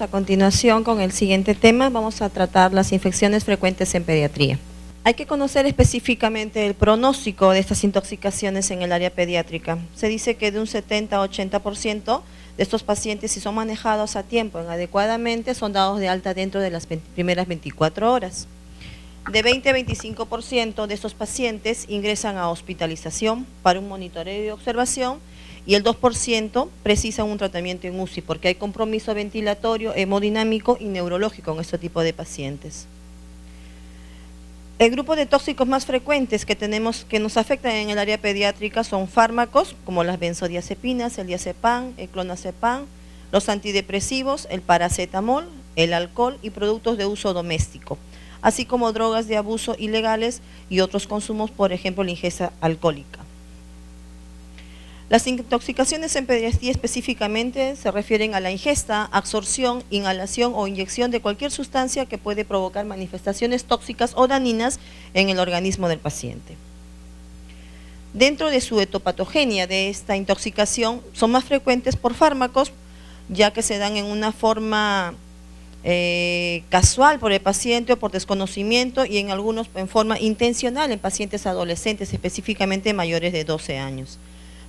A continuación, con el siguiente tema, vamos a tratar las infecciones frecuentes en pediatría. Hay que conocer específicamente el pronóstico de estas intoxicaciones en el área pediátrica. Se dice que de un 70 a 80% de estos pacientes, si son manejados a tiempo, adecuadamente, son dados de alta dentro de las primeras 24 horas. De 20 a 25% de estos pacientes ingresan a hospitalización para un monitoreo y observación, y el 2% precisan un tratamiento en UCI porque hay compromiso ventilatorio, hemodinámico y neurológico en este tipo de pacientes. El grupo de tóxicos más frecuentes que tenemos que nos afectan en el área pediátrica son fármacos como las benzodiazepinas, el diazepam, el clonazepam, los antidepresivos, el paracetamol, el alcohol y productos de uso doméstico, así como drogas de abuso ilegales y otros consumos, por ejemplo, la ingesta alcohólica. Las intoxicaciones en pediatría específicamente se refieren a la ingesta, absorción, inhalación o inyección de cualquier sustancia que puede provocar manifestaciones tóxicas o dañinas en el organismo del paciente. Dentro de su etopatogenia de esta intoxicación son más frecuentes por fármacos, ya que se dan en una forma casual por el paciente o por desconocimiento, y en algunos en forma intencional en pacientes adolescentes, específicamente mayores de 12 años.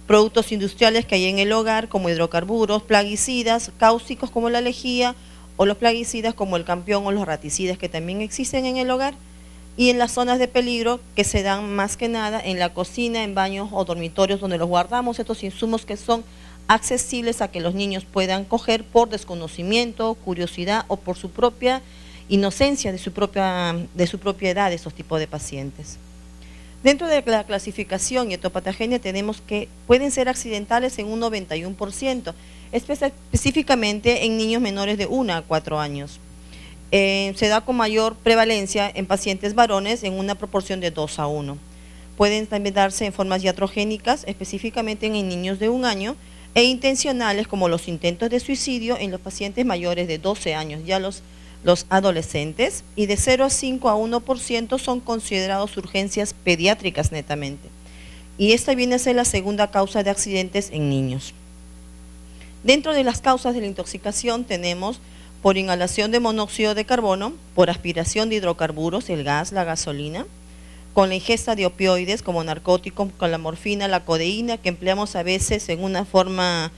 Productos industriales que hay en el hogar como hidrocarburos, plaguicidas, cáusticos como la lejía o los plaguicidas como el campión o los raticidas que también existen en el hogar, y en las zonas de peligro que se dan más que nada en la cocina, en baños o dormitorios donde los guardamos estos insumos que son accesibles a que los niños puedan coger por desconocimiento, curiosidad o por su propia inocencia de su propia edad de estos tipos de pacientes. Dentro de la clasificación y etopatogenia tenemos que pueden ser accidentales en un 91%, específicamente en niños menores de 1 a 4 años. Se da con mayor prevalencia en pacientes varones en una proporción de 2 a 1. Pueden también darse en formas iatrogénicas, específicamente en niños de 1 año, e intencionales como los intentos de suicidio en los pacientes mayores de 12 años, ya los adolescentes, y de 0 a 5 a 1% son considerados urgencias pediátricas netamente. Y esta viene a ser la segunda causa de accidentes en niños. Dentro de las causas de la intoxicación tenemos por inhalación de monóxido de carbono, por aspiración de hidrocarburos, el gas, la gasolina, con la ingesta de opioides como narcóticos, con la morfina, la codeína, que empleamos a veces en una forma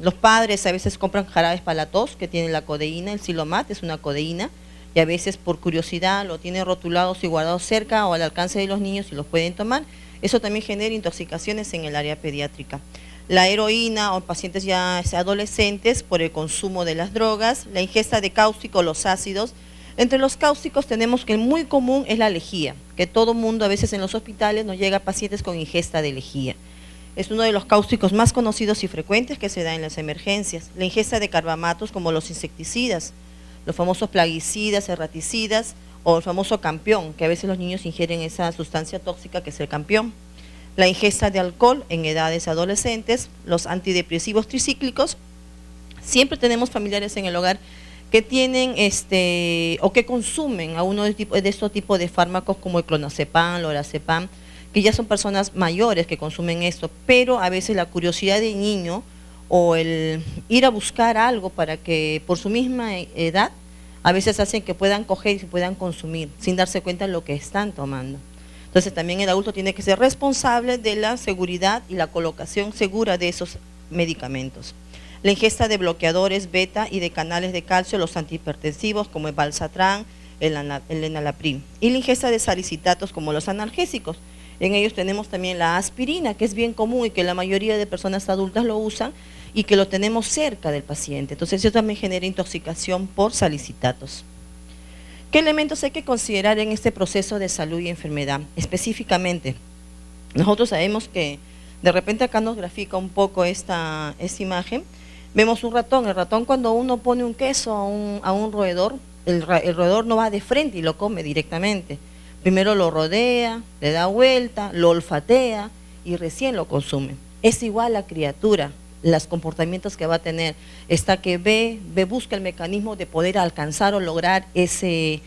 los padres a veces compran jarabes para la tos que tienen la codeína, el Silomat es una codeína, y a veces por curiosidad lo tienen rotulados y guardados cerca o al alcance de los niños y los pueden tomar. Eso también genera intoxicaciones en el área pediátrica. La heroína o pacientes ya adolescentes por el consumo de las drogas, la ingesta de cáusticos, los ácidos. Entre los cáusticos tenemos que el muy común es la lejía, que todo mundo a veces en los hospitales nos llega pacientes con ingesta de lejía. Es uno de los cáusticos más conocidos y frecuentes que se da en las emergencias. La ingesta de carbamatos como los insecticidas, los famosos plaguicidas, erraticidas o el famoso campión, que a veces los niños ingieren esa sustancia tóxica que es el campión. La ingesta de alcohol en edades adolescentes, los antidepresivos tricíclicos. Siempre tenemos familiares en el hogar que tienen o que consumen a uno de estos tipos de fármacos como el clonazepam, lorazepam, que ya son personas mayores que consumen esto, pero a veces la curiosidad del niño o el ir a buscar algo para que por su misma edad, a veces hacen que puedan coger y se puedan consumir sin darse cuenta de lo que están tomando. Entonces también el adulto tiene que ser responsable de la seguridad y la colocación segura de esos medicamentos. La ingesta de bloqueadores beta y de canales de calcio, los antihipertensivos como el Valsartán, el enalapril, y la ingesta de salicitatos como los analgésicos. En ellos tenemos también la aspirina, que es bien común y que la mayoría de personas adultas lo usan y que lo tenemos cerca del paciente. Entonces eso también genera intoxicación por salicitatos. ¿Qué elementos hay que considerar en este proceso de salud y enfermedad? Específicamente, nosotros sabemos que de repente acá nos grafica un poco esta imagen. Vemos un ratón. El ratón, cuando uno pone un queso a un roedor, el roedor no va de frente y lo come directamente. Primero lo rodea, le da vuelta, lo olfatea y recién lo consume. Es igual la criatura, los comportamientos que va a tener. Está que ve, busca el mecanismo de poder alcanzar o lograr ese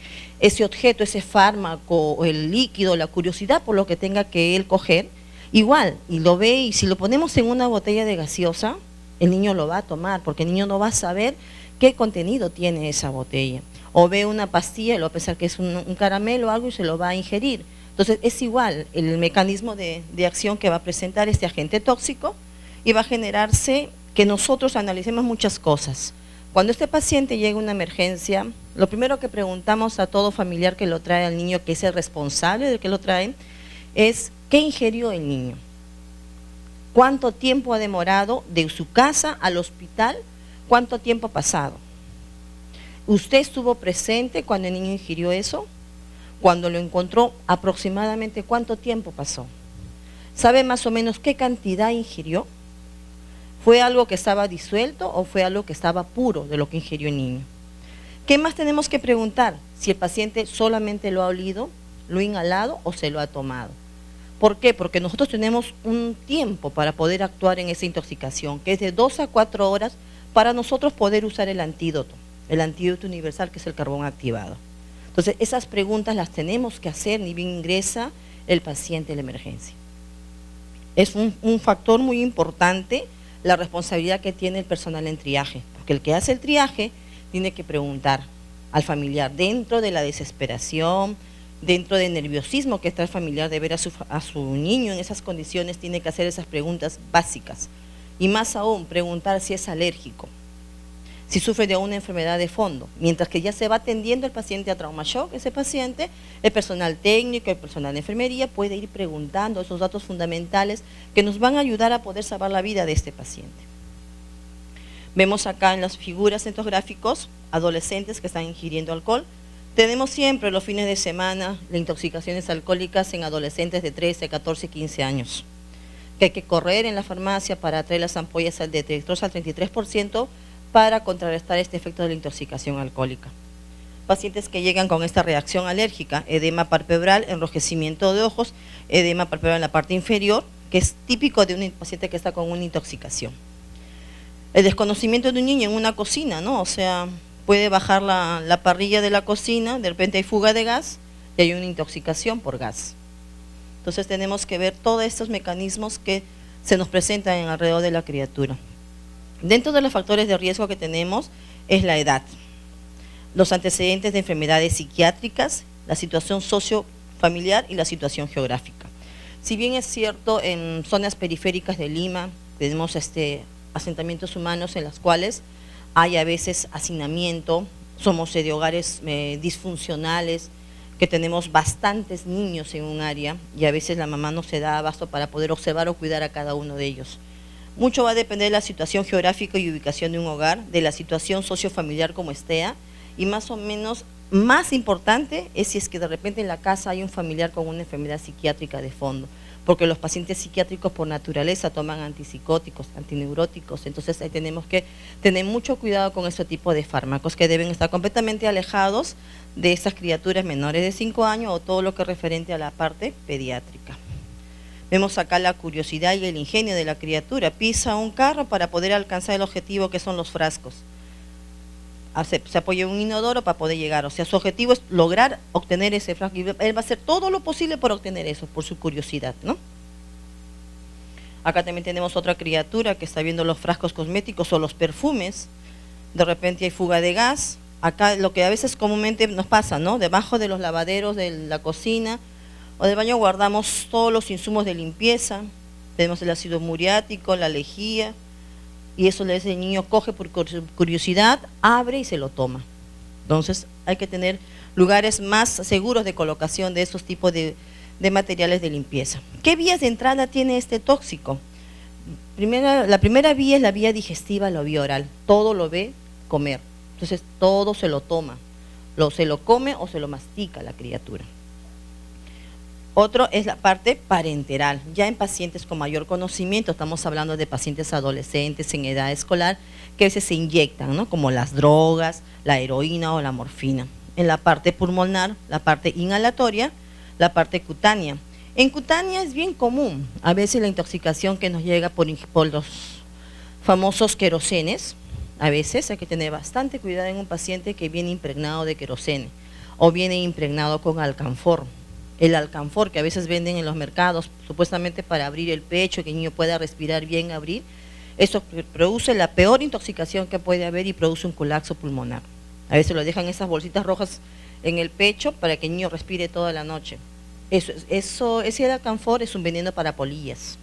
objeto, ese fármaco, o el líquido, la curiosidad por lo que tenga que él coger. Igual, y lo ve, y si lo ponemos en una botella de gaseosa, el niño lo va a tomar, porque el niño no va a saber qué contenido tiene esa botella. O ve una pastilla y lo va a pensar que es un caramelo o algo y se lo va a ingerir. Entonces es igual el mecanismo de acción que va a presentar este agente tóxico y va a generarse que nosotros analicemos muchas cosas. Cuando este paciente llega a una emergencia, lo primero que preguntamos a todo familiar que lo trae al niño, que es el responsable del que lo trae, es ¿qué ingirió el niño? ¿Cuánto tiempo ha demorado de su casa al hospital? ¿Cuánto tiempo ha pasado? ¿Usted estuvo presente cuando el niño ingirió eso? Cuando lo encontró, aproximadamente ¿cuánto tiempo pasó? ¿Sabe más o menos qué cantidad ingirió? ¿Fue algo que estaba disuelto o fue algo que estaba puro de lo que ingirió el niño? ¿Qué más tenemos que preguntar? Si el paciente solamente lo ha olido, lo ha inhalado o se lo ha tomado. ¿Por qué? Porque nosotros tenemos un tiempo para poder actuar en esa intoxicación, que es de 2 a 4 horas para nosotros poder usar el antídoto universal, que es el carbón activado. Entonces, esas preguntas las tenemos que hacer ni bien ingresa el paciente en la emergencia. Es un factor muy importante la responsabilidad que tiene el personal en triaje, porque el que hace el triaje tiene que preguntar al familiar, dentro de la desesperación, dentro del nerviosismo que está el familiar de ver a su niño en esas condiciones, tiene que hacer esas preguntas básicas. Y más aún, preguntar si es alérgico, si sufre de una enfermedad de fondo. Mientras que ya se va atendiendo el paciente a trauma shock, ese paciente, el personal técnico, el personal de enfermería puede ir preguntando esos datos fundamentales que nos van a ayudar a poder salvar la vida de este paciente. Vemos acá en las figuras, en estos gráficos, adolescentes que están ingiriendo alcohol. Tenemos siempre los fines de semana las intoxicaciones alcohólicas en adolescentes de 13, 14, 15 años. Que hay que correr en la farmacia para traer las ampollas de 32 al 33% para contrarrestar este efecto de la intoxicación alcohólica. Pacientes que llegan con esta reacción alérgica, edema palpebral, enrojecimiento de ojos, edema palpebral en la parte inferior, que es típico de un paciente que está con una intoxicación. El desconocimiento de un niño en una cocina, ¿no? O sea, puede bajar la parrilla de la cocina, de repente hay fuga de gas y hay una intoxicación por gas. Entonces tenemos que ver todos estos mecanismos que se nos presentan en alrededor de la criatura. Dentro de los factores de riesgo que tenemos es la edad, los antecedentes de enfermedades psiquiátricas, la situación sociofamiliar y la situación geográfica. Si bien es cierto, en zonas periféricas de Lima tenemos asentamientos humanos en las cuales hay a veces hacinamiento, somos de hogares disfuncionales, que tenemos bastantes niños en un área y a veces la mamá no se da abasto para poder observar o cuidar a cada uno de ellos. Mucho va a depender de la situación geográfica y ubicación de un hogar, de la situación sociofamiliar como esté, y más o menos, más importante es si es que de repente en la casa hay un familiar con una enfermedad psiquiátrica de fondo, porque los pacientes psiquiátricos por naturaleza toman antipsicóticos, antineuróticos, entonces ahí tenemos que tener mucho cuidado con ese tipo de fármacos que deben estar completamente alejados de esas criaturas menores de 5 años o todo lo que es referente a la parte pediátrica. Vemos acá la curiosidad y el ingenio de la criatura. Pisa un carro para poder alcanzar el objetivo que son los frascos. Se apoya en un inodoro para poder llegar. O sea, su objetivo es lograr obtener ese frasco. Y él va a hacer todo lo posible por obtener eso, por su curiosidad, ¿no? Acá también tenemos otra criatura que está viendo los frascos cosméticos o los perfumes. De repente hay fuga de gas. Acá lo que a veces comúnmente nos pasa, ¿no? Debajo de los lavaderos de la cocina o del baño guardamos todos los insumos de limpieza, tenemos el ácido muriático, la lejía, y eso le dice el niño, coge por curiosidad, abre y se lo toma. Entonces hay que tener lugares más seguros de colocación de esos tipos de materiales de limpieza. ¿Qué vías de entrada tiene este tóxico? La primera vía es la vía digestiva, la vía oral, todo lo ve comer, entonces todo se lo toma, se lo come o se lo mastica la criatura. Otro es la parte parenteral, ya en pacientes con mayor conocimiento, estamos hablando de pacientes adolescentes en edad escolar que a veces se inyectan, ¿no? Como las drogas, la heroína o la morfina. En la parte pulmonar, la parte inhalatoria, la parte cutánea. En cutánea es bien común, a veces la intoxicación que nos llega por los famosos querosenes, a veces hay que tener bastante cuidado en un paciente que viene impregnado de querosene o viene impregnado con alcanfor. El alcanfor que a veces venden en los mercados, supuestamente para abrir el pecho, que el niño pueda respirar bien, abrir, Eso produce la peor intoxicación que puede haber y produce un colapso pulmonar. A veces lo dejan esas bolsitas rojas en el pecho para que el niño respire toda la noche. Ese alcanfor es un veneno para polillas.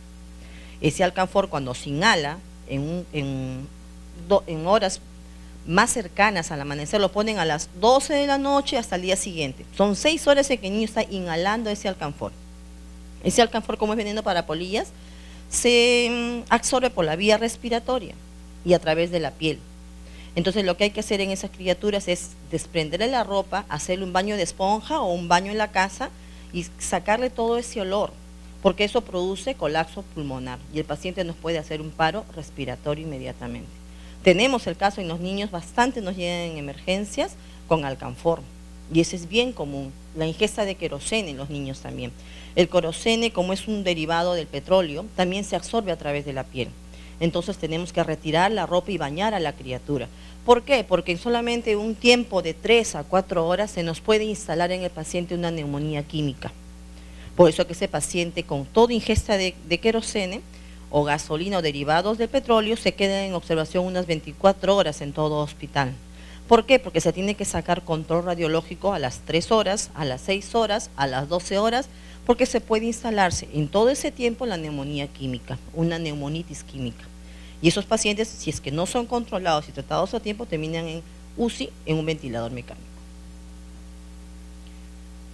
Ese alcanfor, cuando se inhala en horas más cercanas al amanecer, lo ponen a las 12 de la noche hasta el día siguiente. Son 6 horas en que el niño está inhalando ese alcanfor. Ese alcanfor, como es veneno para polillas, se absorbe por la vía respiratoria y a través de la piel. Entonces lo que hay que hacer en esas criaturas es desprenderle la ropa, hacerle un baño de esponja o un baño en la casa y sacarle todo ese olor, porque eso produce colapso pulmonar y el paciente nos puede hacer un paro respiratorio inmediatamente. Tenemos el caso en los niños, bastante nos llegan en emergencias con alcanfor, y ese es bien común, la ingesta de querosene en los niños también. El querosene, como es un derivado del petróleo, también se absorbe a través de la piel. Entonces tenemos que retirar la ropa y bañar a la criatura. ¿Por qué? Porque en solamente un tiempo de 3 a 4 horas se nos puede instalar en el paciente una neumonía química. Por eso que ese paciente con toda ingesta de querosene o gasolina o derivados del petróleo se queda en observación unas 24 horas en todo hospital. ¿Por qué? Porque se tiene que sacar control radiológico a las 3 horas, a las 6 horas, a las 12 horas, porque se puede instalarse en todo ese tiempo la neumonía química, una neumonitis química. Y esos pacientes, si es que no son controlados y tratados a tiempo, terminan en UCI, en un ventilador mecánico.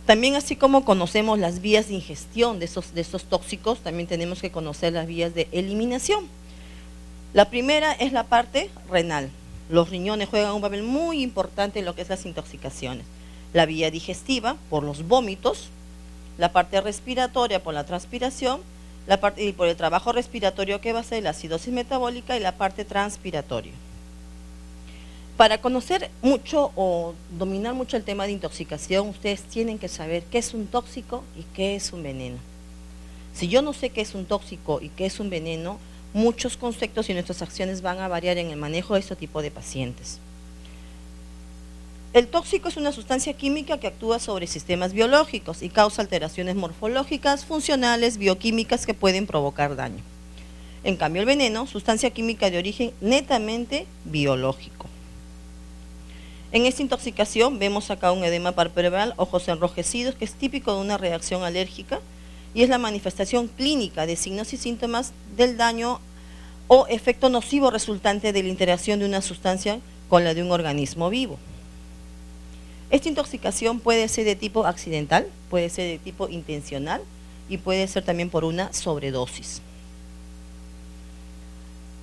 También, así como conocemos las vías de ingestión de esos tóxicos, también tenemos que conocer las vías de eliminación. La primera es la parte renal. Los riñones juegan un papel muy importante en lo que es las intoxicaciones. La vía digestiva, por los vómitos, la parte respiratoria por la transpiración, y por el trabajo respiratorio que va a ser la acidosis metabólica y la parte transpiratoria. Para conocer mucho o dominar mucho el tema de intoxicación, ustedes tienen que saber qué es un tóxico y qué es un veneno. Si yo no sé qué es un tóxico y qué es un veneno, muchos conceptos y nuestras acciones van a variar en el manejo de este tipo de pacientes. El tóxico es una sustancia química que actúa sobre sistemas biológicos y causa alteraciones morfológicas, funcionales, bioquímicas que pueden provocar daño. En cambio, el veneno, sustancia química de origen netamente biológico. En esta intoxicación vemos acá un edema palpebral, ojos enrojecidos, que es típico de una reacción alérgica y es la manifestación clínica de signos y síntomas del daño o efecto nocivo resultante de la interacción de una sustancia con la de un organismo vivo. Esta intoxicación puede ser de tipo accidental, puede ser de tipo intencional y puede ser también por una sobredosis.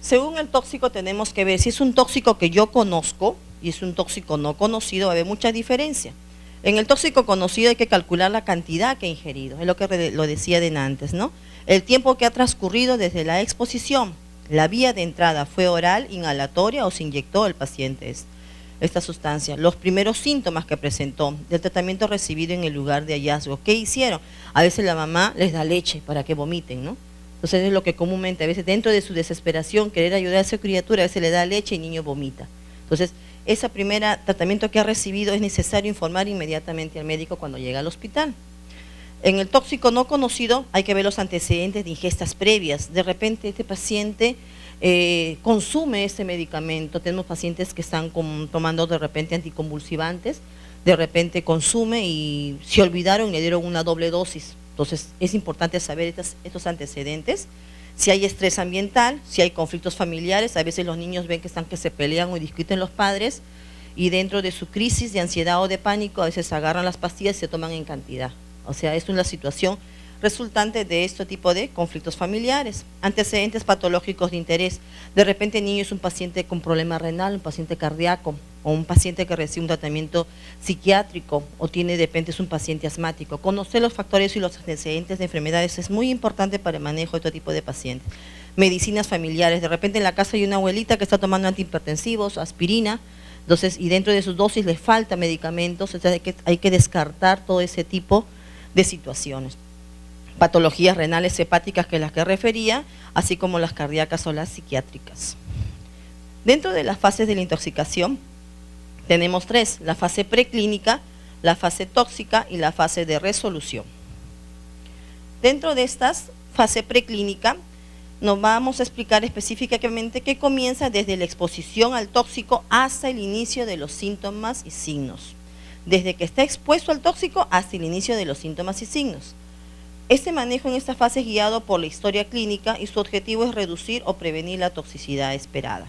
Según el tóxico tenemos que ver si es un tóxico que yo conozco y es un tóxico no conocido, va a haber mucha diferencia. En el tóxico conocido hay que calcular la cantidad que he ingerido, es lo que lo decía de antes, ¿no? El tiempo que ha transcurrido desde la exposición, la vía de entrada fue oral, inhalatoria o se inyectó el paciente esta sustancia, los primeros síntomas que presentó, del tratamiento recibido en el lugar de hallazgo. ¿Qué hicieron? A veces la mamá les da leche para que vomiten, ¿no? Entonces es lo que comúnmente, a veces dentro de su desesperación, querer ayudar a esa criatura, a veces le da leche y el niño vomita. Entonces, ese primer tratamiento que ha recibido es necesario informar inmediatamente al médico cuando llega al hospital. En el tóxico no conocido hay que ver los antecedentes de ingestas previas. De repente este paciente consume ese medicamento. Tenemos pacientes que están tomando de repente anticonvulsivantes, de repente consume y se olvidaron y le dieron una doble dosis. Entonces es importante saber estos antecedentes. Si hay estrés ambiental, si hay conflictos familiares, a veces los niños ven que se pelean o discuten los padres y dentro de su crisis de ansiedad o de pánico a veces agarran las pastillas y se toman en cantidad. O sea, es una situación resultante de este tipo de conflictos familiares. Antecedentes patológicos de interés. De repente el niño es un paciente con problema renal, un paciente cardíaco, o un paciente que recibe un tratamiento psiquiátrico, o de repente es un paciente asmático. Conocer los factores y los antecedentes de enfermedades es muy importante para el manejo de este tipo de pacientes. Medicinas familiares. De repente en la casa hay una abuelita que está tomando antihipertensivos, aspirina, entonces, y dentro de sus dosis le falta medicamentos, entonces hay que descartar todo ese tipo de situaciones. Patologías renales hepáticas que las que refería, así como las cardíacas o las psiquiátricas. Dentro de las fases de la intoxicación tenemos 3, la fase preclínica, la fase tóxica y la fase de resolución. Dentro de estas fase preclínica nos vamos a explicar específicamente que comienza desde la exposición al tóxico hasta el inicio de los síntomas y signos. Desde que está expuesto al tóxico hasta el inicio de los síntomas y signos. Este manejo en esta fase es guiado por la historia clínica y su objetivo es reducir o prevenir la toxicidad esperada.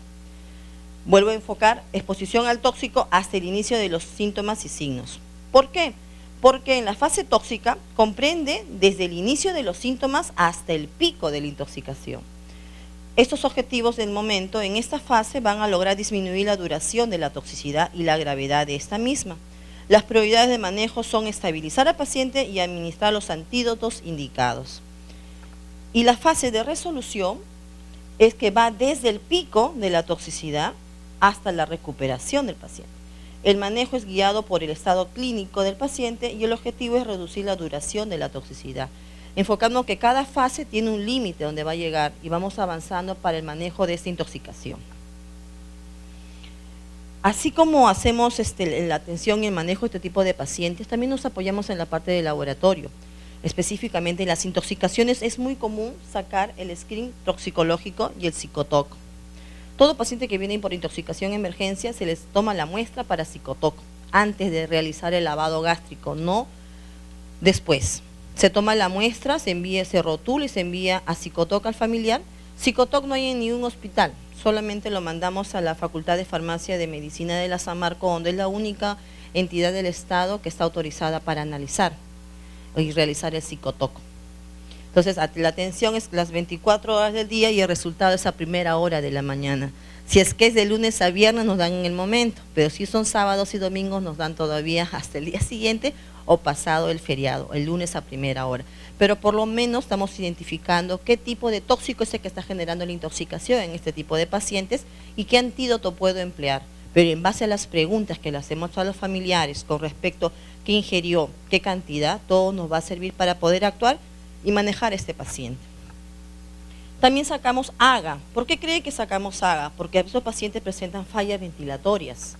Vuelvo a enfocar, exposición al tóxico hasta el inicio de los síntomas y signos. ¿Por qué? Porque en la fase tóxica comprende desde el inicio de los síntomas hasta el pico de la intoxicación. Estos objetivos del momento en esta fase van a lograr disminuir la duración de la toxicidad y la gravedad de esta misma. Las prioridades de manejo son estabilizar al paciente y administrar los antídotos indicados. Y la fase de resolución es que va desde el pico de la toxicidad hasta la recuperación del paciente. El manejo es guiado por el estado clínico del paciente y el objetivo es reducir la duración de la toxicidad, enfocando que cada fase tiene un límite donde va a llegar y vamos avanzando para el manejo de esta intoxicación. Así como hacemos la atención y el manejo de este tipo de pacientes, también nos apoyamos en la parte de laboratorio. Específicamente en las intoxicaciones es muy común sacar el screen toxicológico y el psicotoc. Todo paciente que viene por intoxicación emergencia se les toma la muestra para psicotoc antes de realizar el lavado gástrico, no después. Se toma la muestra, se envía, se rotula y se envía a psicotoc al familiar. Psicotoc no hay en ningún hospital, solamente lo mandamos a la Facultad de Farmacia de Medicina de la San Marcos, donde es la única entidad del Estado que está autorizada para analizar y realizar el psicotoc. Entonces, la atención es las 24 horas del día y el resultado es a primera hora de la mañana. Si es que es de lunes a viernes nos dan en el momento, pero si son sábados y domingos nos dan todavía hasta el día siguiente o pasado el feriado, el lunes a primera hora. Pero por lo menos estamos identificando qué tipo de tóxico es el que está generando la intoxicación en este tipo de pacientes y qué antídoto puedo emplear. Pero en base a las preguntas que le hacemos a los familiares con respecto a qué ingirió, qué cantidad, todo nos va a servir para poder actuar y manejar a este paciente. También sacamos AGA. ¿Por qué cree que sacamos AGA? Porque estos pacientes presentan fallas ventilatorias,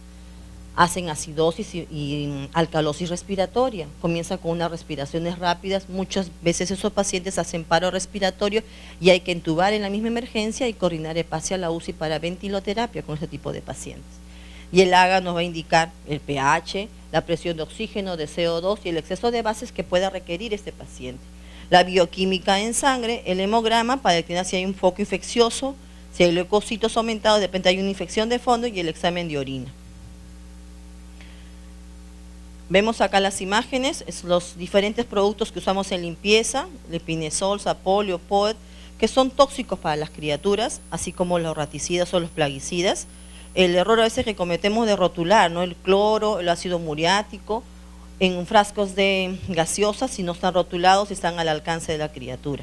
hacen acidosis y alcalosis respiratoria, comienza con unas respiraciones rápidas, muchas veces esos pacientes hacen paro respiratorio y hay que entubar en la misma emergencia y coordinar el pase a la UCI para ventiloterapia con este tipo de pacientes. Y el AGA nos va a indicar el pH, la presión de oxígeno, de CO2 y el exceso de bases que pueda requerir este paciente. La bioquímica en sangre, el hemograma para determinar si hay un foco infeccioso, si hay leucocitos aumentados, de repente hay una infección de fondo y el examen de orina. Vemos acá las imágenes, los diferentes productos que usamos en limpieza, lepinezol, sapolio, POET, que son tóxicos para las criaturas, así como los raticidas o los plaguicidas. El error a veces que cometemos de rotular, ¿no? El cloro, el ácido muriático, en frascos de gaseosas, si no están rotulados, están al alcance de la criatura.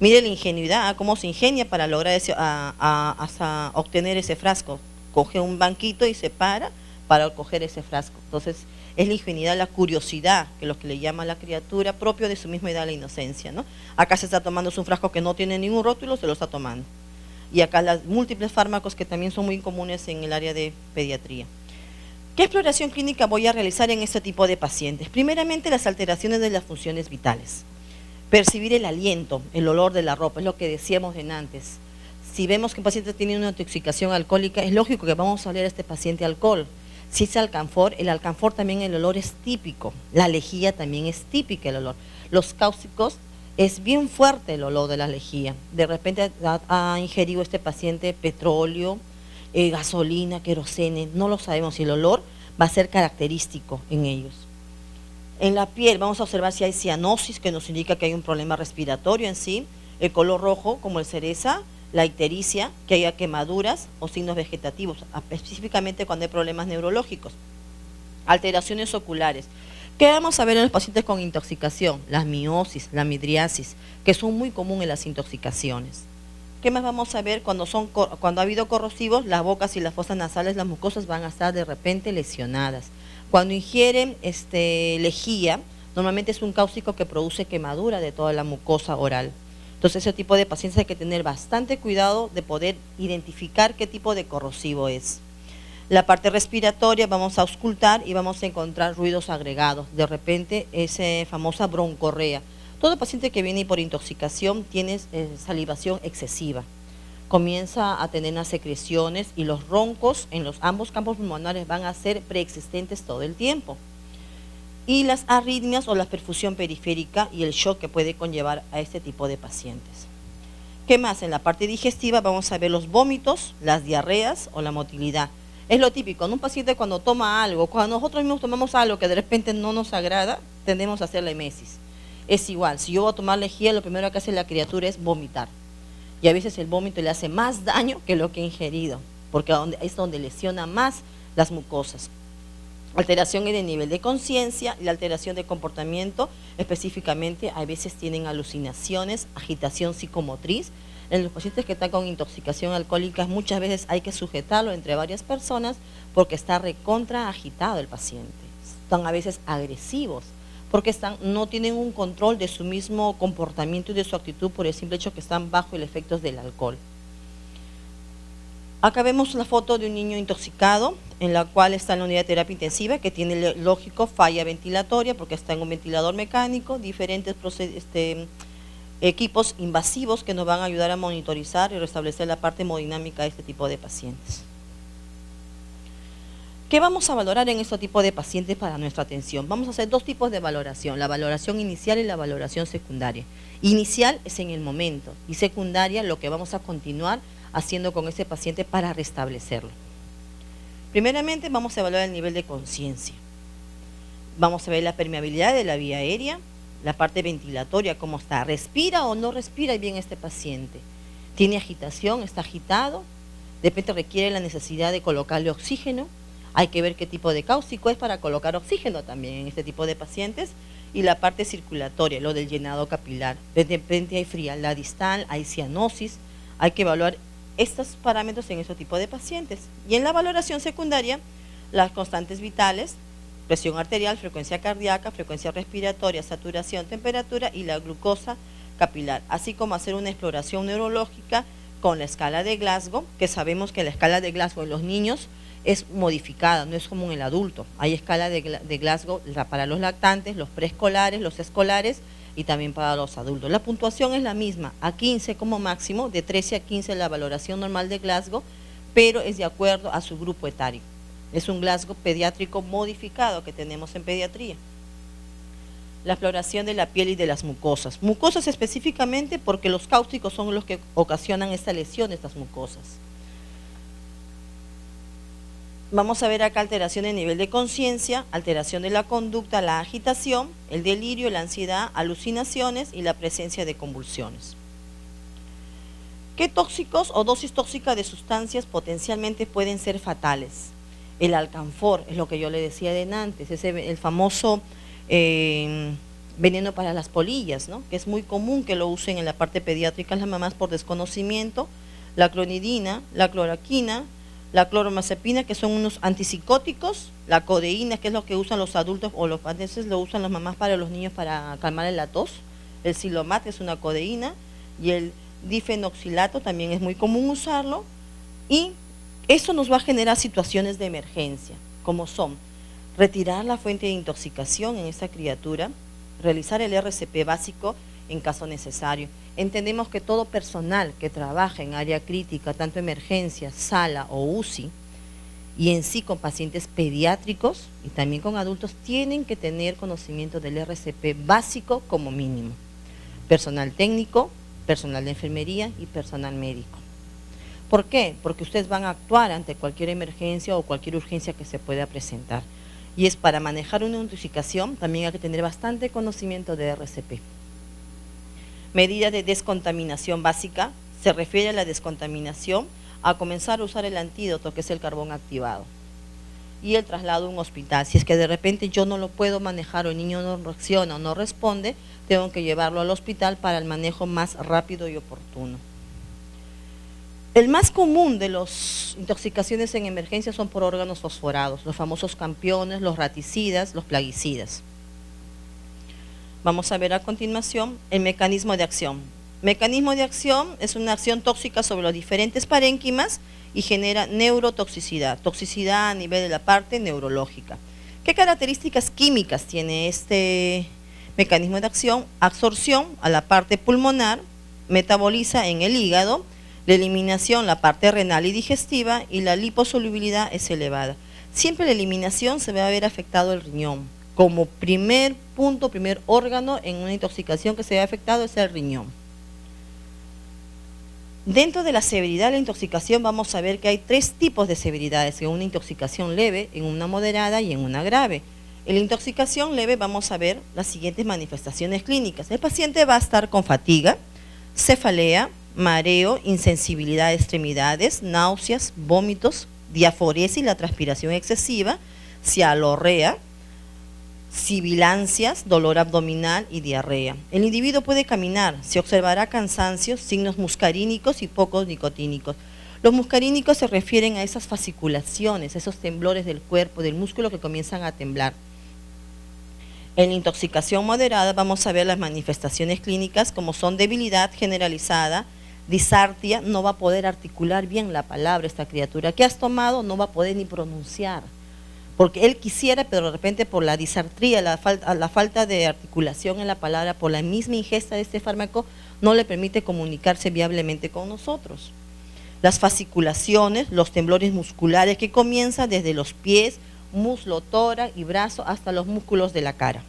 Mire la ingenuidad, cómo se ingenia para lograr hasta obtener ese frasco. Coge un banquito y se para coger ese frasco. Entonces, es la ingenuidad, la curiosidad, que es lo que le llama a la criatura, propio de su misma edad, la inocencia, ¿no? Acá se está tomando un frasco que no tiene ningún rótulo, se lo está tomando. Y acá los múltiples fármacos que también son muy comunes en el área de pediatría. ¿Qué exploración clínica voy a realizar en este tipo de pacientes? Primeramente, las alteraciones de las funciones vitales. Percibir el aliento, el olor de la ropa, es lo que decíamos antes. Si vemos que un paciente tiene una intoxicación alcohólica, es lógico que vamos a oler a este paciente alcohol. Si es alcanfor, el alcanfor también el olor es típico. La lejía también es típica el olor. Los cáusticos, es bien fuerte el olor de la lejía. De repente ha ingerido este paciente petróleo, gasolina, querosene, no lo sabemos, si el olor va a ser característico en ellos. En la piel vamos a observar si hay cianosis, que nos indica que hay un problema respiratorio en sí, el color rojo como el cereza, la ictericia, que haya quemaduras o signos vegetativos, específicamente cuando hay problemas neurológicos. Alteraciones oculares. ¿Qué vamos a ver en los pacientes con intoxicación? La miosis, la midriasis, que son muy comunes en las intoxicaciones. ¿Qué más vamos a ver cuando ha habido corrosivos? Las bocas y las fosas nasales, las mucosas van a estar de repente lesionadas. Cuando ingieren lejía, normalmente es un cáustico que produce quemadura de toda la mucosa oral. Entonces, ese tipo de pacientes hay que tener bastante cuidado de poder identificar qué tipo de corrosivo es. La parte respiratoria vamos a auscultar y vamos a encontrar ruidos agregados. De repente, esa famosa broncorrea. Todo paciente que viene por intoxicación tiene salivación excesiva. Comienza a tener unas secreciones y los roncos en los ambos campos pulmonares van a ser preexistentes todo el tiempo. Y las arritmias o la perfusión periférica y el shock que puede conllevar a este tipo de pacientes. ¿Qué más? En la parte digestiva vamos a ver los vómitos, las diarreas o la motilidad. Es lo típico, en un paciente cuando toma algo, cuando nosotros mismos tomamos algo que de repente no nos agrada, tendemos a hacer la emesis. Es igual, si yo voy a tomar lejía, lo primero que hace la criatura es vomitar. Y a veces el vómito le hace más daño que lo que ha ingerido, porque es donde lesiona más las mucosas. Alteración en el nivel de conciencia y la alteración de comportamiento, específicamente a veces tienen alucinaciones, agitación psicomotriz. En los pacientes que están con intoxicación alcohólica muchas veces hay que sujetarlo entre varias personas porque está recontra agitado el paciente. Están a veces agresivos porque no tienen un control de su mismo comportamiento y de su actitud por el simple hecho que están bajo el efecto del alcohol. Acá vemos la foto de un niño intoxicado, en la cual está en la unidad de terapia intensiva, que tiene, lógico, falla ventilatoria, porque está en un ventilador mecánico, diferentes equipos invasivos que nos van a ayudar a monitorizar y restablecer la parte hemodinámica de este tipo de pacientes. ¿Qué vamos a valorar en este tipo de pacientes para nuestra atención? Vamos a hacer dos tipos de valoración, la valoración inicial y la valoración secundaria. Inicial es en el momento y secundaria lo que vamos a continuar haciendo con ese paciente para restablecerlo. Primeramente vamos a evaluar el nivel de conciencia. Vamos a ver la permeabilidad de la vía aérea, la parte ventilatoria, cómo está, respira o no respira bien este paciente. ¿Tiene agitación? ¿Está agitado? De repente requiere la necesidad de colocarle oxígeno. Hay que ver qué tipo de cáustico es para colocar oxígeno también en este tipo de pacientes. Y la parte circulatoria, lo del llenado capilar. De repente hay frialdad distal, hay cianosis. Hay que evaluar estos parámetros en este tipo de pacientes. Y en la valoración secundaria, las constantes vitales, presión arterial, frecuencia cardíaca, frecuencia respiratoria, saturación, temperatura y la glucosa capilar, así como hacer una exploración neurológica con la escala de Glasgow, que sabemos que la escala de Glasgow en los niños es modificada, no es como en el adulto. Hay escala de Glasgow para los lactantes, los preescolares, los escolares y también para los adultos. La puntuación es la misma, a 15 como máximo, de 13 a 15 la valoración normal de Glasgow, pero es de acuerdo a su grupo etario. Es un Glasgow pediátrico modificado que tenemos en pediatría. La exploración de la piel y de las mucosas. Mucosas específicamente porque los cáusticos son los que ocasionan esta lesión de estas mucosas. Vamos a ver acá alteración de nivel de conciencia, alteración de la conducta, la agitación, el delirio, la ansiedad, alucinaciones y la presencia de convulsiones. ¿Qué tóxicos o dosis tóxica de sustancias potencialmente pueden ser fatales? El alcanfor, es lo que yo le decía de antes, es el famoso veneno para las polillas, ¿no? Que es muy común que lo usen en la parte pediátrica las mamás por desconocimiento, la clonidina, la cloroquina, la cloromazepina, que son unos antipsicóticos, la codeína, que es lo que usan los adultos o a veces lo usan las mamás para los niños para calmar la tos, el silomat es una codeína y el difenoxilato también es muy común usarlo y eso nos va a generar situaciones de emergencia, como son retirar la fuente de intoxicación en esta criatura, realizar el RCP básico en caso necesario. Entendemos que todo personal que trabaja en área crítica, tanto emergencia, sala o UCI, y en sí con pacientes pediátricos y también con adultos, tienen que tener conocimiento del RCP básico como mínimo. Personal técnico, personal de enfermería y personal médico. ¿Por qué? Porque ustedes van a actuar ante cualquier emergencia o cualquier urgencia que se pueda presentar. Y es para manejar una intoxicación, también hay que tener bastante conocimiento de RCP. Medida de descontaminación básica, se refiere a la descontaminación a comenzar a usar el antídoto que es el carbón activado. Y el traslado a un hospital, si es que de repente yo no lo puedo manejar o el niño no reacciona o no responde, tengo que llevarlo al hospital para el manejo más rápido y oportuno. El más común de las intoxicaciones en emergencia son por órganos fosforados, los famosos campiones, los raticidas, los plaguicidas. Vamos a ver a continuación el mecanismo de acción. Mecanismo de acción es una acción tóxica sobre los diferentes parénquimas y genera neurotoxicidad, toxicidad a nivel de la parte neurológica. ¿Qué características químicas tiene este Mecanismo de acción, absorción a la parte pulmonar, metaboliza en el hígado, la eliminación la parte renal y digestiva y la liposolubilidad es elevada. Siempre la eliminación se va a ver afectado el riñón. Como primer punto, primer órgano en una intoxicación que se ve afectado es el riñón. Dentro de la severidad de la intoxicación vamos a ver que hay 3 tipos de severidades, en una intoxicación leve, en una moderada y en una grave. En la intoxicación leve vamos a ver las siguientes manifestaciones clínicas. El paciente va a estar con fatiga, cefalea, mareo, insensibilidad de extremidades, náuseas, vómitos, diaforesis, la transpiración excesiva, cialorrea, sibilancias, dolor abdominal y diarrea. El individuo puede caminar, se observará cansancio, signos muscarínicos y pocos nicotínicos. Los muscarínicos se refieren a esas fasciculaciones, esos temblores del cuerpo, del músculo que comienzan a temblar. En la intoxicación moderada vamos a ver las manifestaciones clínicas como son debilidad generalizada, disartria, no va a poder articular bien la palabra esta criatura. ¿Qué has tomado? No va a poder ni pronunciar. Porque él quisiera, pero de repente por la disartría, la falta de articulación en la palabra, por la misma ingesta de este fármaco, no le permite comunicarse viablemente con nosotros. Las fasciculaciones, los temblores musculares que comienzan desde los pies, muslo, tórax y brazo hasta los músculos de la cara.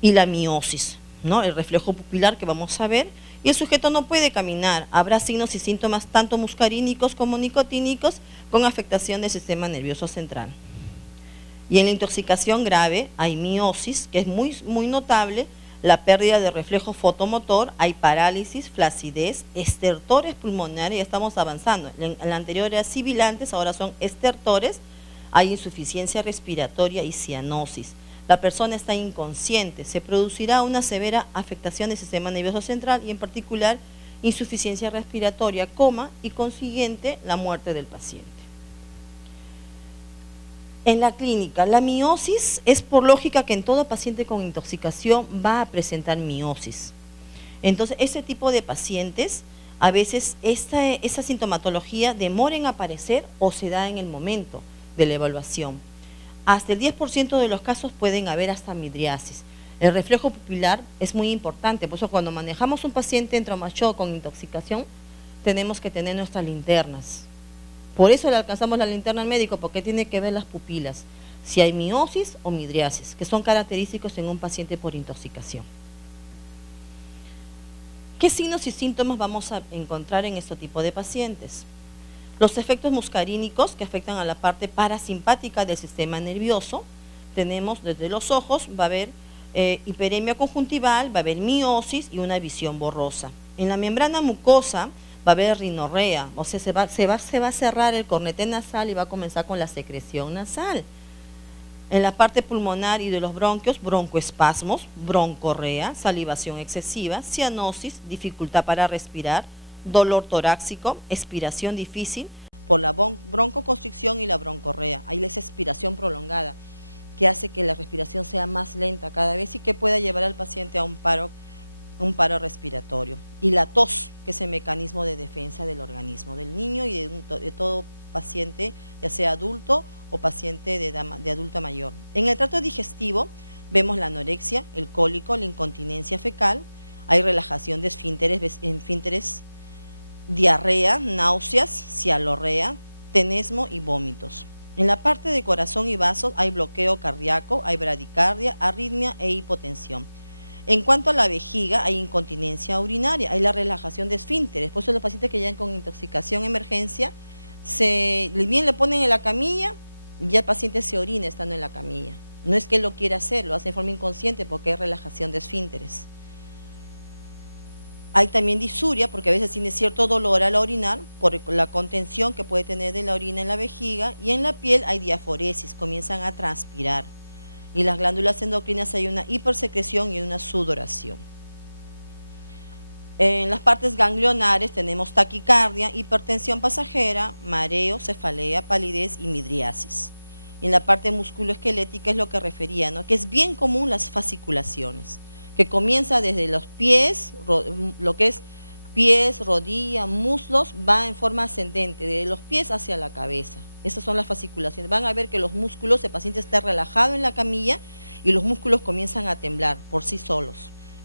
Y la miosis, ¿no? El reflejo pupilar que vamos a ver. Y el sujeto no puede caminar, habrá signos y síntomas tanto muscarínicos como nicotínicos con afectación del sistema nervioso central. Y en la intoxicación grave hay miosis, que es muy notable, la pérdida de reflejo fotomotor, hay parálisis, flacidez, estertores pulmonares, ya estamos avanzando, en la anterior era sibilantes, ahora son estertores, hay insuficiencia respiratoria y cianosis. La persona está inconsciente, se producirá una severa afectación del sistema nervioso central y en particular insuficiencia respiratoria, coma y consiguiente la muerte del paciente. En la clínica, la miosis es por lógica que en todo paciente con intoxicación va a presentar miosis. Entonces, ese tipo de pacientes, a veces esa sintomatología demora en aparecer o se da en el momento de la evaluación. Hasta el 10% de los casos pueden haber hasta midriasis. El reflejo pupilar es muy importante, por eso cuando manejamos un paciente en trauma shock con intoxicación, tenemos que tener nuestras linternas. Por eso le alcanzamos la linterna al médico, porque tiene que ver las pupilas, si hay miosis o midriasis, que son característicos en un paciente por intoxicación. ¿Qué signos y síntomas vamos a encontrar en este tipo de pacientes? Los efectos muscarínicos que afectan a la parte parasimpática del sistema nervioso, tenemos desde los ojos, va a haber hiperemia conjuntival, va a haber miosis y una visión borrosa. En la membrana mucosa va a haber rinorrea, o sea, se va a cerrar el cornete nasal y va a comenzar con la secreción nasal. En la parte pulmonar y de los bronquios, broncoespasmos, broncorrea, salivación excesiva, cianosis, dificultad para respirar, dolor torácico, expiración difícil por la broncoconstricción y la broncorrea. Ahí es expiración prolongada, que hace que la respiración sea más lenta cada vez y que pueda llevar al paciente a un paro respiratorio. Y la tos, que es el mecanismo de defensa del organismo del niño y de todo paciente, ya sea adulto o paciente de adulta mayor. En el trato digestivo vemos la anorexia, el cólico, la incontinencia fecal, hay relajación de esfínteres, diarrea, náuseas, cialorrea, tenesmo y vómitos. En la parte de corazón y vasos hay bloqueo cardíaco, hay bradicardia, arritmia e hipotensión. En cuanto a la vejiga, hay incontinencia urinaria, hay la relajación de esfínteres. Por eso los pacientes que llegan con intoxicación emergencia, bien le ponen en la camilla, ya el paciente se orina estando en la camilla. No es que él lo quiera hacer, lo hace de forma inconsciente porque hay relajación de esfínteres. Hay también disuria, porque a veces tiene cierto dolor al orinar por la contención que puede tener de la orina en la vejiga, y en la piel hay diaforesis, comienzan a transpirar. Y las glándulas endocrinas hay una hipersecreción y una sudoración. En las partes ganglionares tenemos taquicardia, hipertensión pasajera, mareo, cefalea, palidez y midriasis. En la parte musculoesquelética es lo que refería, ¿no? Que es bien común las fasciculaciones, que comienza desde los pies, lo que es pies, rodilla, muslos, va en forma ascendente, de los pies hacia la cabeza. Esas son las fasciculaciones. Van a ver que los músculos, el paciente está relajado en la camilla y los músculos comienzan a temblar por sí solos.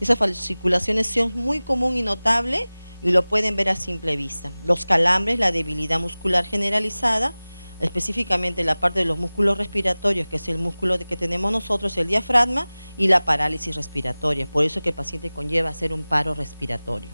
Esas fasciculaciones son muy común y notable y lo pueden ver a simple vista. Los calambres, la debilidad muscular generalizada, específicamente la parte de los músculos respiratorios, que es el músculo que tenemos nosotros, el diafragma, y la parálisis respiratoria. Por eso es que el paciente conlleva hacer un paro respiratorio.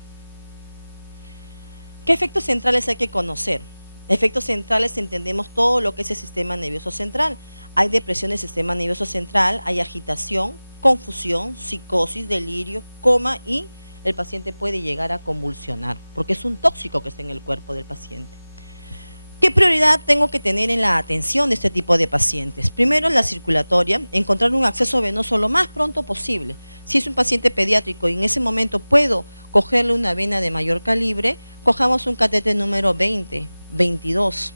¿Qué efectos centrales hay que conocer? Efectos centrales entendemos todo lo que es el sistema nervioso central. Hay depresión del sistema nervioso central, hay agitación, confusión, psicosis, delirio, coma y el paciente puede llegar a convulsionar porque es un tóxico que está en el cuerpo del paciente. ¿Qué prioridad tengo que tener en la atención de este tipo de pacientes? Primero, la circulatoria, encontrar un acceso venoso lo más pronto posible. Si es un paciente pediátrico y en ese momento puedo cogerle una vena de mayor calibre, cojamos un catéter número 20, 22.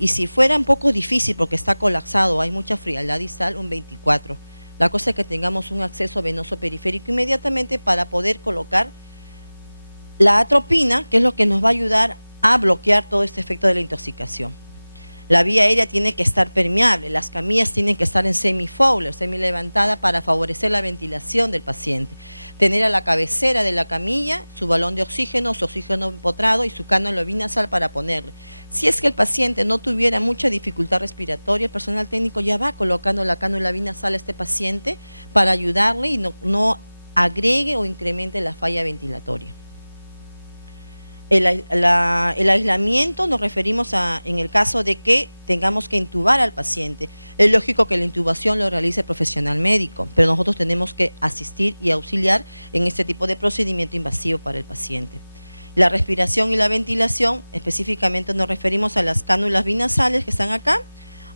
Y si fuera un poco difícil porque está colapsado, hay mucha frialdad distal, un 24. La cosa es que tengamos un acceso venoso periférico inmediatamente para poder colocar la atropina, que es lo que nos va a ayudar a bloquear todo este efecto de la intoxicación. La vía aérea tiene que estar permeable, las camillas tienen que estar en semi-Fowler, semi-levantada para favorecer la ventilación del paciente. Tener a la cabecera de la camilla su balón de oxígeno, su oxígeno empotrado y su cánula binasal para ponerle. Si es que el paciente no tuviera mucha dificultad respiratoria, el personal técnico ya va colocando la cánula binasal a este paciente para ayudarle y no agregue o incremente la falla ventilatoria. El aislamiento nos referimos a, en el caso de que tengamos que intubar al paciente. Es lógico que la intubación lo realice el profesional médico, pero nosotros tenemos que asistir y auxiliar en este tipo de procedimiento invasivo para el paciente. La respiración y la ventilación, específicamente nos referimos a las cánulas binasales que están acá,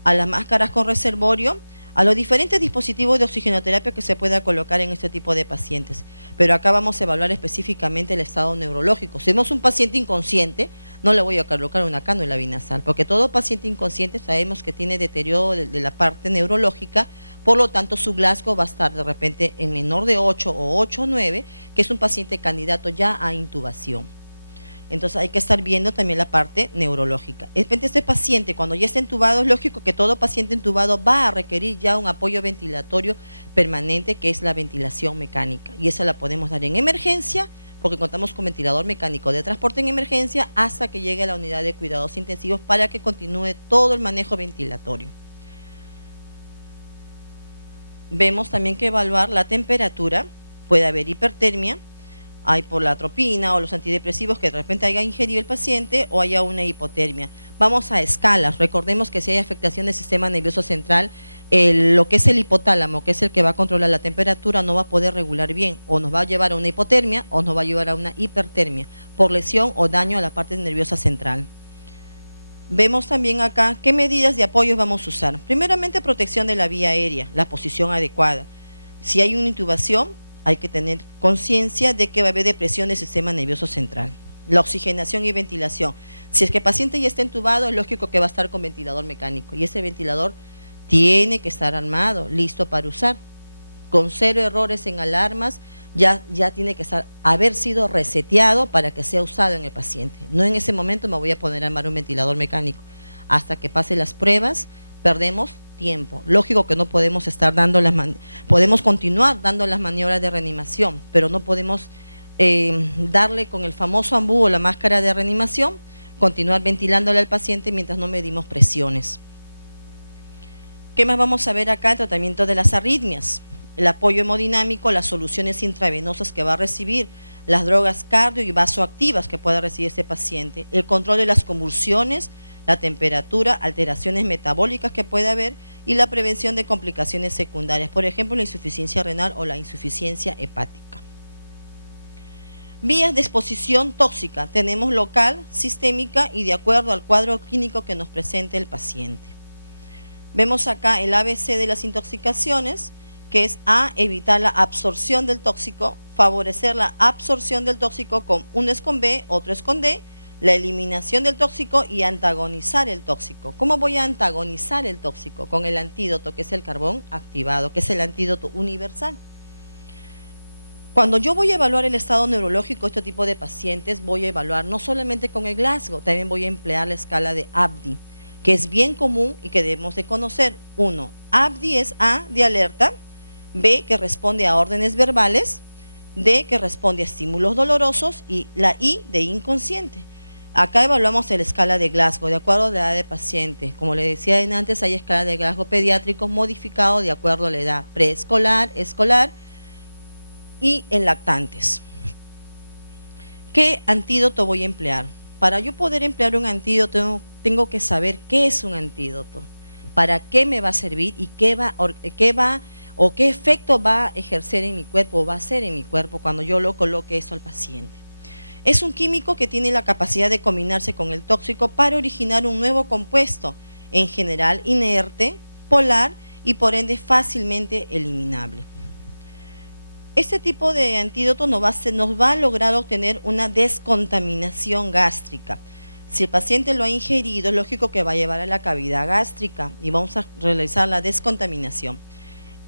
a las máscaras con reservorio, a los diferentes dispositivos de oxigenoterapia que se pueda colocar en este tipo de pacientes. Pero acá vamos a evaluar específicamente el estado neurológico. Si vemos un paciente inconsciente, no le voy a colocar una cánula binasal, porque todo paciente inconsciente sabemos que tiene deterioro de la parte neurológica, por lo tanto su Glasgow va a estar de repente en menor de 8 o 8 o 9, que es un paciente candidato ya a intubación. Entonces hay que estar viendo también la parte neurológica. De repente este paciente cuando ya está entubado, es lógico que todo paciente entubado va a requerir ya un apoyo ventilatorio permanente, que es la ventilación mecánica. Y esa la podemos dar en emergencia, porque contamos con ventilador mecánico de transporte en emergencia hasta que llegue a la unidad de cuidados intensivos para que continúe todo el manejo ventilatorio. Vemos también que evaluar la temperatura, puede haber hipertermia, hay por la atropina o los antidepresivos que de repente haya ingerido el paciente o haya una hipotermia. Vamos a escalas, recordemos que si hay afectación del sistema nervioso central, lo que es el hipotálamo, que es el que va a controlar la temperatura, no va a poder regular bien, o nos va a llevar a una hipotermia o nos va a llevar a una hipertermia, por lesión o daño a la parte nerviosa central. Vemos también acá qué medidas de apoyo vamos a usar. Primeramente, protección de la vía aérea, la posición adecuada. Si hay una intubación, hay que tener conciencia de que va a haber depresión del sistema nervioso central. La oxigenación y ventilación. Si es que el paciente ya está entubado, es lógico que va a estar con ventilador mecánico. Y ese ventilador tiene que estar armado, listo para usar. Con 0 errores en alarmas, ya tiene que haber sido reseteado para que sea usado en el paciente. No en ese momento me voy a poner a armar un ventilador mecánico. Hasta que pase las pruebas, perdemos tiempo. Lógico que no podemos estar dando podemos continuar dando las maniobras de reanimación, pero no podemos darle con el famoso ambú o la máscara de reanimación, continuar ventilándole al paciente mientras no medimos presiones. ¿Qué más vamos a ver acá? El tratamiento de las arritmias, el apoyo hemodinámico, las soluciones intravenosas que va a recibir, las drogas cardio y vasoactivas que pueda recibir este paciente, el control de las convulsiones, la temperatura, alteraciones metabólicas que puede haber y la prevención de complicaciones secundarias, por ejemplo, la insuficiencia renal o la insuficiencia hepática. Vías de exposición tóxica, tenemos local, sistémica y de acuerdo al cuadro clínico que nos presente el paciente. Vemos acá el ABC de las intoxicaciones, que es A, evitar la absorción del tóxico, favorecer la absorción del tóxico con uno es con B, otro es con D, la eliminación del tóxico y antagonizar el tóxico. ¿Cómo voy a antagonizar el tóxico? Con el antídoto, que es el carbón activado, que es el antídoto universal. Cuando yo voy a evaluar el estado neurológico de este tipo de pacientes, voy a evaluar no solamente con el Glasgow, también voy a emplear la escala de Abdi, que es bien común y que debemos de conocer. 1, Abdi es A de alerta, B, que responde a órdenes verbales, D, que responde a estímulos dolorosos, y la I, de inconsciente. Acá evaluamos la escala de Glasgow de acuerdo a la edad del paciente. Como le decía antes, hay escala de Glasgow pediátrico modificado de acuerdo a la edad preescolar, escolar y en lactantes. ¿Qué antídoto voy a emplear? Para yo poder emplear un antídoto tengo que saber qué es un antídoto, para qué me va a servir y qué efecto va a ejercer en mi cuerpo o va a hacer en mi cuerpo cuando yo lo coloque eso al paciente. Es un químico que tiene la capacidad de combinarse con el tóxico para originar un nuevo compuesto, en general inerte, polar y por ende fácilmente eliminable. Este tipo de antídoto nos va a lograr obtener una descontaminación gástrica. Si el paciente lo ha ingerido, es lógico que va a llevar a la cavidad gástrica y vamos a realizar la descontaminación.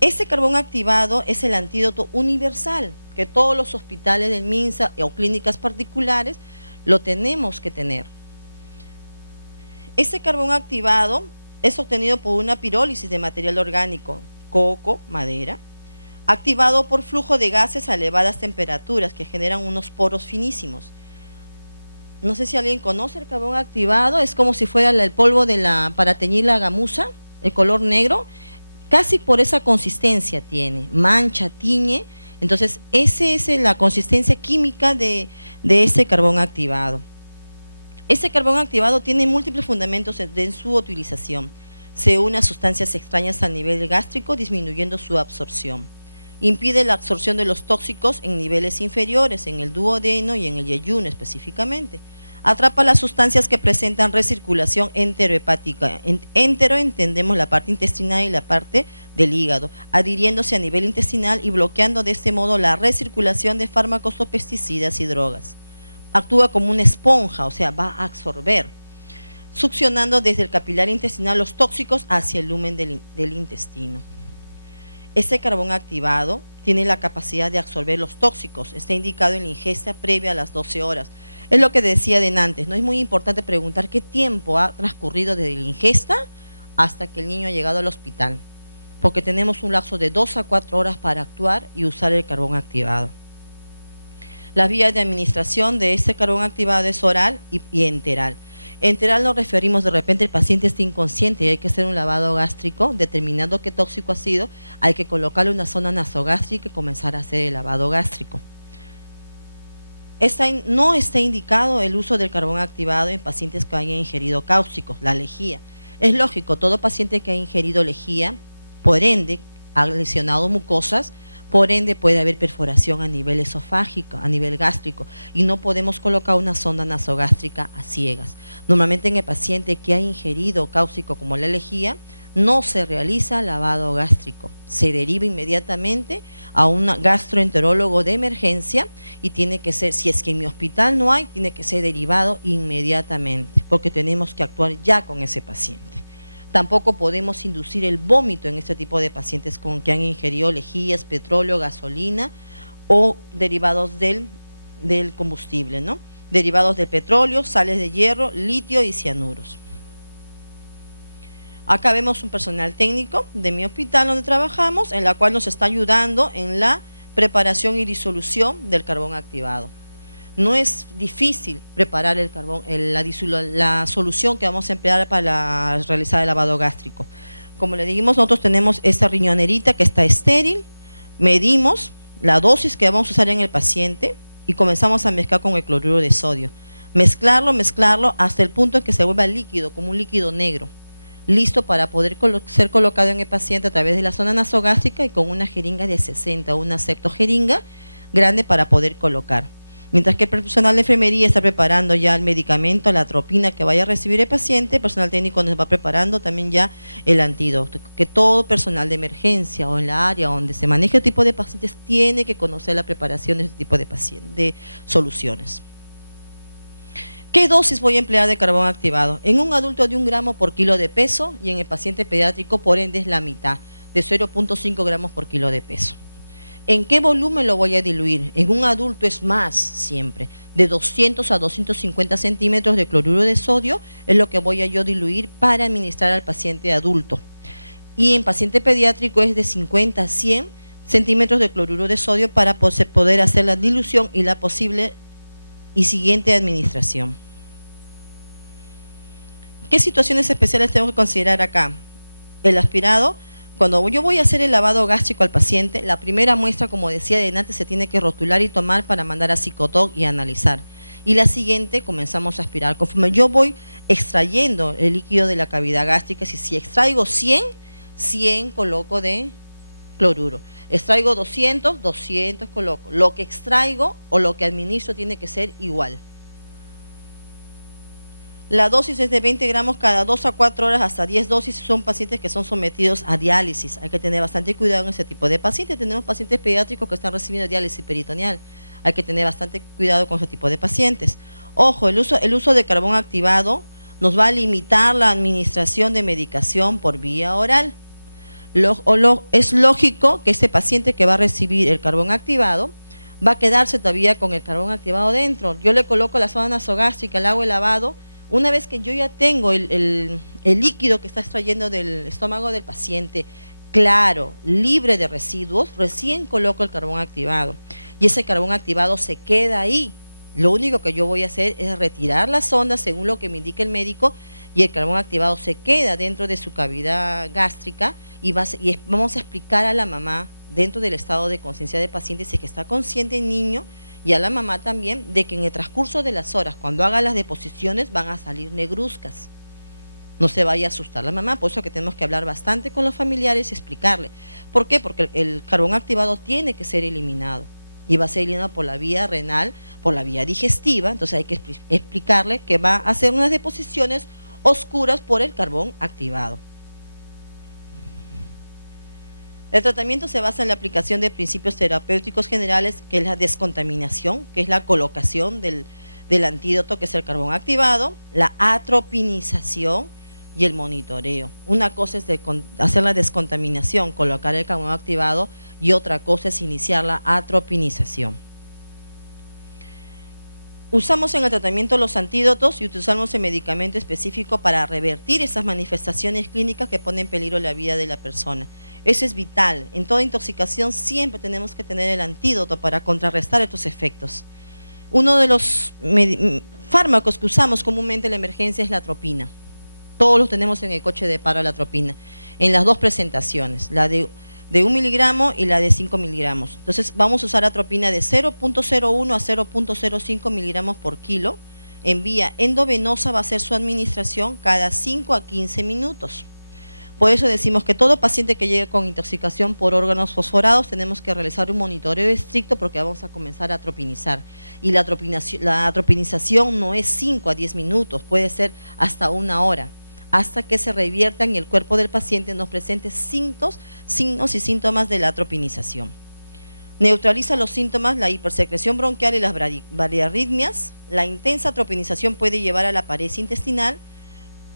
Este carbón activado es el antídoto universal, que todos los hospitales del MINSA o clínicas particulares lo tenemos que tener. Este carbón activado es obtenido por una pirólisis de material orgánico, coco, madera, activado por flujo de gases a elevadas temperaturas que generan unos poros finísimos. No sé si alguien conoce el carbón activado, es como si fuera el polvo para teñir la gamuza, el color negro, casi por esa consistencia tiene, mancha, tiñe. Entonces, esa es la consistencia química de este carbón activado. Este carbón activado tiene múltiples fundamentos en su utilización. Se une a sustancias extrañas a nivel gástrico, disminuyendo su absorción. Impide la absorción de los tóxicos en niveles inferiores, en el duodeno y en el yeyuno específicamente. Atrapa las sustancias que presentan recirculación enterohepática. Entero entendemos la parte intestinal y la parte del hígado, adhiriéndose a nivel intestinal y bloqueando de este modo la recirculación de fármacos o pesticidas y drogas. Actúa como una esponja, o sea, va a absorber, succionando desde el capilar intestinal los tóxicos hacia el lumen del intestino. Este carbón activado tiene la capacidad de absorber los tóxicos, está indicado en la ingesta previa a las 12 horas. Es lo que decía de antes, ¿no? Es muy importante preguntar qué tiempo ha transcurrido desde la ingesta hasta que el niño ha llegado al hospital, porque tenemos un lapso de 2 a 4 horas para actuar y usar el carbón activado. Las vías de administración de este carbón activado es oral y enteral. Enteral nos referimos, de repente el paciente está inconsciente y hay que hacer un lavado gástrico, determinando qué tóxico ha sido, hay que colocarle una zona nasogástrica y comenzar a hacer el lavado gástrico. No está indicado el uso del carbón activado en pacientes que hayan ingerido cáusticos, la lejía. Es lógico, todo paciente que ha ingerido lejía, por ende, ha lesionado mucosas, por ende puede haber perforación a nivel esofágico, a nivel gástrico, y no podemos colocar una sonda nasogástrica a ciegas. Normalmente en el paciente que ha ingerido cáustico como la lejía, no se realiza lavado gástrico, se deriva inmediatamente a un gastroenterólogo de emergencia y tiene que ser, si es que en mi hospital no hay, tiene que ser derivado inmediatamente, porque tenemos que actuar ya con ese paciente. Tampoco podemos inducir el vómito en este tipo de pacientes que han ingerido lejías, petróleo, gasolina o derivados del combustible, ¿no? Derivados del petróleo, sales de hierro, litio y cianuros. Acá vemos un personal técnico de mi hospital donde trabajamos, en la cual nos está ayudando en la preparación y disolución del carbón activado. No es difícil preparar el carbón, la solución que vamos a emplear para realizar el lavado gástrico. Como le dijimos, nosotros tenemos esta riñonerita que está estéril, medimos la dosis que vamos a usar en el paciente y comenzamos a mezclar con el cloruro de sodio. Mezclarlo hasta el punto en que se vuelva líquido, como un líquido negro, listo para poder ser colocado en el paciente a través de la zona nasogástrica y con una jeringa de 60 o una septojeringa grande para poder colocar. Mientras que el personal de enfermería está preparando ya el medicamento, la atropina que vaya a recibir el paciente, el personal técnico nos va preparando también ya el antídoto. Que todo personal de emergencia o en la área donde se maneja este tipo de pacientes tiene que conocer la preparación de este tipo de soluciones. ¿Qué dosis voy a emplear de carbón activado? En un adulto de 1 gramo por kilo de peso y en el paciente pediátrico por ende es la mitad, de 0.5 gramos por kilo de peso. ¿En qué volumen lo voy a diluir? En un adulto es más siempre, de 200 a 250 centímetros de cloruro de sodio es lo que voy a yo diluir para administrar al paciente adulto. Y en paciente pediátrico es de 50 a 100 centímetros de cloruro de sodio para poder hacer la dilución y la posible y siguiente administración. ¿Qué situaciones especiales tengo que considerar acá? El aspirado, cuando yo voy a hacer el lavado gástrico al paciente, la primera muestra, como decía de antes, se tiene que rotular y tomar para mandar a Psicotoc y analizar. Y la siguiente comenzamos a aspirar. Conforme yo voy extrayendo el líquido de la cavidad gástrica, si extraigo 100 coloco de cloruro. Extraigo 200 coloco. Lo que extraigo o lo que administro tiene que ser igual. La dosis es de 20 gramos cada 2 a 4 horas hasta 10 dosis. Son pacientes que son sometidos a diálisis. Hay que tener bastante cuidado en ese tipo de pacientes. Tenemos pacientes pediátricos que están recibiendo diálisis peritoneal. Hay que tener bastante cuidado con ese tipo de pacientes. Ojo, el uso de carbón activado nos va a limitar la administración de medicación por vía oral. Es lógico que este paciente que va a recibir el carbón activado va a quedarse todavía con el carbón activado dentro. Yo le coloco la sonda nasogástrica, le hago el lavado. Una vez que yo ya tengo el líquido que está extrayendo del estómago del paciente claro, libre de residuos, recién coloco el carbón activado. Y ese carbón activado se queda ahí. Lo único que yo voy a hacer es retirar la sonda según lo que me indique el médico y el carbón activado se queda dentro de su cavidad gástrica y vamos a explicar a la mamá dentro del estado de conciencia del paciente si es que está consciente el niño y a la mamá también de que en el transcurso de las horas, cuando haga las deposiciones, van a salir negruzcas. No se vaya a asustar la mamá, por eso que tenemos que hablar bastante con los familiares y explicarle. ¿Por qué? Porque el carbón activado tiene que ser eliminado y va a ser eliminado por la vía renal, por la vía digestiva, entonces hay que explicarle que va a hacer unas deposiciones oscuras por el carbón activado. El tratamiento se basa en la aplicación de principios terapéuticos generales, que es la descontaminación, que es la colocación del antídoto, que es el carbón activado, la atropinización y el monitoreo. Una cosa es hacer la descontaminación, colocar el carbón activado, y otra cosa es iniciar la atropinización. Usamos en el tratamiento los antídotos y utilizamos el medicamento específico para revertir esas manifestaciones clínicas que ponen en peligro la vida de la persona. Eso es vital. En toda intoxicación siempre tenemos que tener el antídoto para contrarrestar estos efectos. Uno de los fármacos que usamos comúnmente en la emergencia es la atropina. Todos los tenemos en el coche de paro, la atropina, en las dos presentaciones, la de 1 miligramo y la de 5 miligramos. Entonces vamos a usar atropina de 0.01 a 0.05 miligramos por kilo. En vía endovenosa va a ser su administración cada 5 a 15 minutos. Por eso decimos que todo paciente que llegue con intoxicación por órganos fosforados tenemos que realizar un monitoreo estricto porque vamos a comenzar a atropinizar. Y la atropinización no es 5 a 10 minutos, puede ser hasta 1 hora, hasta que se revierta en el cuerpo del paciente nos presente signos y síntomas de la atropinización. Neutraliza los síntomas, la hipersecreción bronquial y las bradiarritmias. La intensa atropinización puede llevar a la paresia intestinal.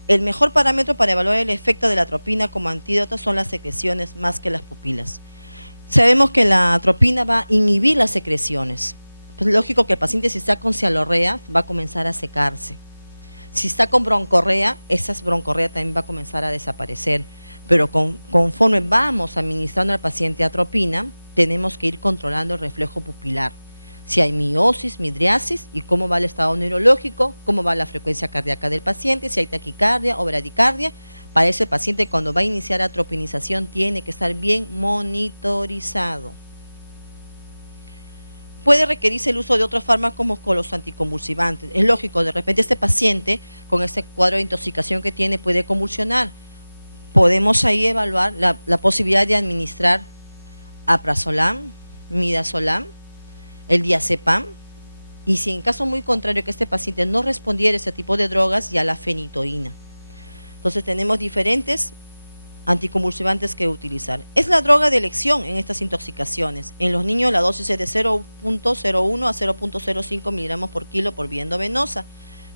El mejor parámetro para evaluar el efecto de la atropina como antídoto son las secreciones más que las pupilas. Sabemos que la atropina va a inhibir las secreciones. Pues lógico que el paciente, si está con cialorrea, va a comenzar a secarse. Si está con broncorrea, esa broncorrea también va a comenzar a desaparecer. Pero conforme vamos administrando al paciente atropina, tenemos que ir controlando el reflejo pupilar. Si hay miosis, midriasis y cómo va el estado neurológico, cómo va la frecuencia cardíaca del paciente, si hay taquicardia o bradicardia. Para ese paciente, cuando va a iniciar atropinización, tiene que estar bien monitorizado. Puede requerirse el uso de otros fármacos como los anticonvulsivantes. Es lógico, de repente este paciente con este cuadro de intoxicación que tiene puede convulsionar. Podemos ahí evaluar la posibilidad de administrar alprazolam, midazolam, el diazepam, y si en caso muy contrario que este paciente no respondiera a ese tipo de drogas, ya la fenitoína. Entonces tenemos diferentes anticonvulsivantes que utilizar. Es la droga de elección en estas intoxicaciones. En los niños la dosis es de 0.01 a 0.05 miligramos por kilo por vía endovenosa,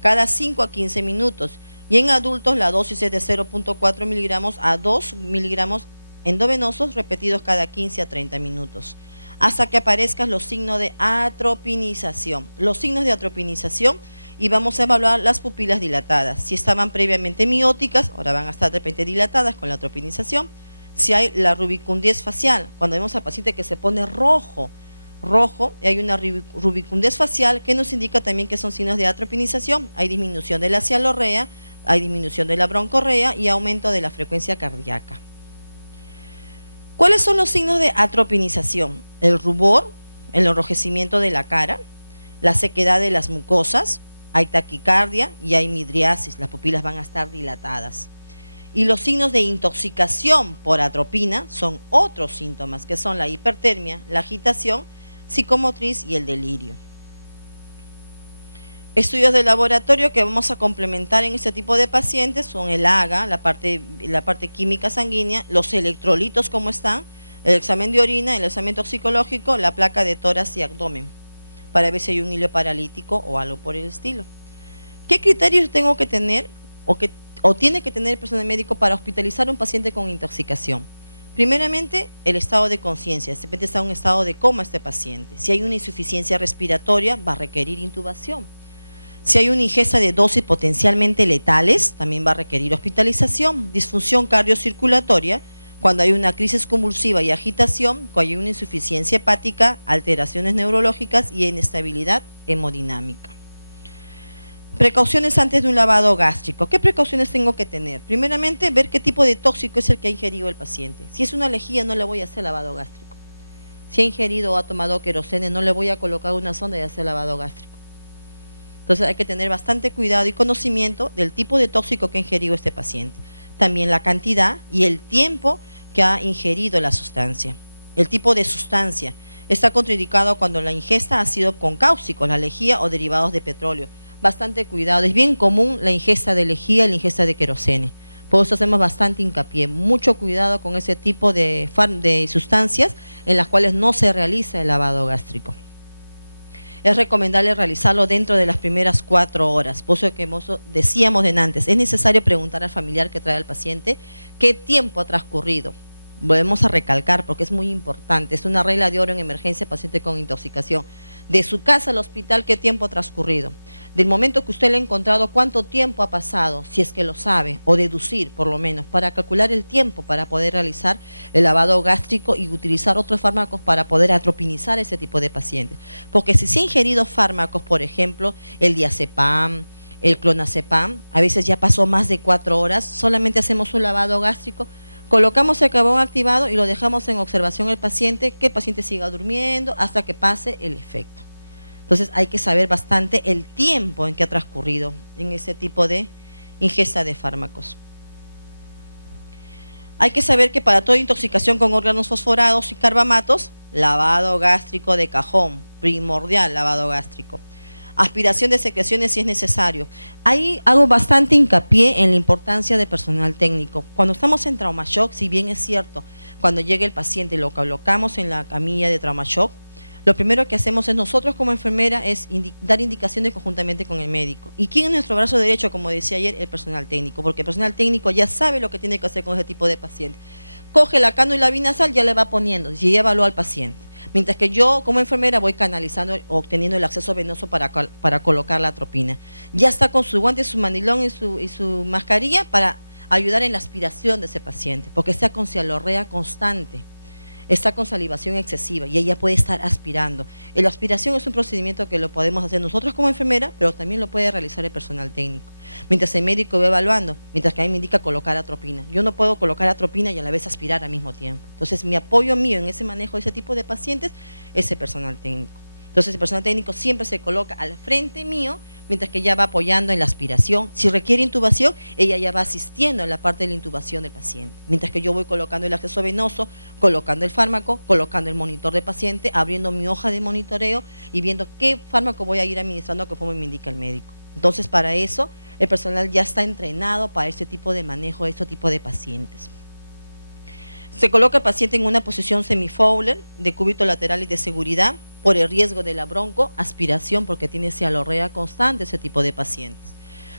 cada 5 a 15 minutos. Y en adultos la dosis es de 0.4 miligramos a 2 miligramos endovenosos repetidos cada 15 a 30 minutos. Hasta que aparezcan los signos de atropinización. Los signos de atropinización, y vamos a evaluar las pupilas dilatadas. Si estaban previamente mióticas, ahora van a estar de repente dilatadas con la atropinización. Si hay la rubicundez facial, cuando vemos al paciente que se pone rojo, y hay una rubicundez facial que nos indica también que son signos de atropinización. Hay disminución de la cialorrea, hay disminución de la broncorrea y aumento de la frecuencia cardíaca. ¿Cuáles son los signos de atropinización? El rubor, el enrojecimiento de la cara, la sequedad de las mucosas, hay taquicardia y hay midriasis, las pupilas van a estar dilatadas. Y los signos de intoxicación por atropina son otros síntomas, que son la hipertermia, la agitación psicomotriz y el delirio. Estudios de laboratorio que vamos a complementar en este tipo de pacientes son el AGA, la parte química sanguínea, los electrolitos cómo están, el examen de orina, el examen toxicológico, la placa de tórax y abdomen, para ver si hay un hilo paralítico o algo por el estilo. ¿Qué criterios tengo que tener o tiene que tener el personal médico para hospitalizar a un paciente con intoxicación? Primeramente, el estado de conciencia. De repente está en un estado de coma este paciente. Si hay una insuficiencia respiratoria, va a requerir intubación. Si hay una ingesta de dosis potencialmente letales, también va a requerir hospitalización. Disfunción cardiocirculatoria, cuando hay una crisis convulsiva y agitación, cuando hay una insuficiencia hepática, alteraciones neurológicas y inestabilidad hemodinámica. Precauciones antes de un lavado gástrico. ¿Qué precauciones tengo que tener? Primeramente, ver qué tipo de tóxico es el que ha ingerido el paciente. Si es una lejía, no le voy a hacer lavado gástrico. Si ha ingerido o ha tomado querosene, no le voy a colocar una sonda y hacer lavado gástrico. Entonces hay que tener bastante cuidado y conocimiento del tipo de tóxico que ha ingerido este paciente. También la cantidad y el tiempo que ha ingerido la sustancia. El tipo de sustancia está contraindicado cuando la ingesta ha sido con cáusticos, la lejía o derivados de petróleo. Bastante cuidado, es bien común la ingesta de lejía y la ingesta de querosene. Por eso hacemos bastante hincapié, mucho cuidado con ese tipo de sustancias en las cuales no se realiza el lavado gástrico. Es recomendable realizarlo dentro de las primeras 4 horas, por eso que decíamos antes, es necesario preguntar al familiar que trae al paciente qué tiempo ha transcurrido. Volvemos a recalcar porque es muy importante, es una regla de oro en emergencia paciente con intoxicación. De su casa al hospital, ¿qué tiempo ha transcurrido? Del momento que usted le ha encontrado, ¿cuánto tiempo ha pasado? Si es que lo sabe, o deducir por lo menos, para calcular el tiempo para poder realizar el lavado gástrico y utilizar otros fármacos para poder atropinizar ese tipo de pacientes. Porque si se ha ingerido fármacos, por ejemplo, el diazepam, el clonazepam, a veces ya pasó más de 4 horas, solamente hacemos un lavado gástrico, colocamos el carbón activado y lo dejamos en observación al paciente, que el paciente siga durmiendo hasta que pase el efecto. Entonces hay que saber bastante el tiempo en que ha transcurrido en ese tipo de ingesta de fármacos. Hay que saber que para toda intoxicación con órganos fosforados y carbamatos, lavado gástrico de cajón, primordial lavado gástrico. Aspiración de secreciones si es necesario. Ahí hago bastante hincapié en la importancia del personal técnico. Cuando estamos en trauma shock, si bien es cierto, cuando llega el paciente lo colocamos en la camilla de trauma shock, lo primero que hacemos es nosotros como enfermera es dar indicaciones conjuntamente con el médico. ¿Y quién es nuestro brazo derecho? Como decía ayer, el personal técnico, porque el personal técnico ya sabe lo que tiene que hacer con ese tipo de paciente. Coge la cánula binasal, ya le va poniendo, y ya evalúa al paciente. Mientras que yo como enfermera voy canalizando o obteniendo el acceso venoso para colocar la atropina. Ya está con su guante, su mandilón y su mascarilla para ayudar en la aspiración de ese paciente, porque está con cialorrea constante. Está con salivación excesiva y ella puede estar aspirando. La aspiración es un procedimiento que lo podemos hacer nosotros como enfermera, pero también lo puede realizar el personal técnico. Mientras el médico va evaluando, mientras que a mí me indica colocar atropina. Yo no puedo colocar atropina y a la vez aspirar al mismo tiempo. Entonces, mi apoyo mío en ese manejo de ese tipo de pacientes es el personal técnico. Entonces, el personal técnico siempre se coloca al frente mío, mientras que ella va apoyando en la aspiración. Si requiere intubación, ella ya va asistiendo en la parte de la intubación del paciente. Mientras que yo voy colocando el acceso venoso, colocando el fármaco, colocando el monitor del paciente, abriendo mi hoja de monitoreo y viendo qué fármaco voy a ir administrando conforme me indica el médico. Entonces, para eso, el personal ya está entrenado para este tipo de manejo, este tipo de pacientes. Se coloca el paciente en una posición semifowler de cúbito lateral y de seguridad por el riesgo de la broncoaspiración, porque tiene cialorrea constante ese tipo de pacientes.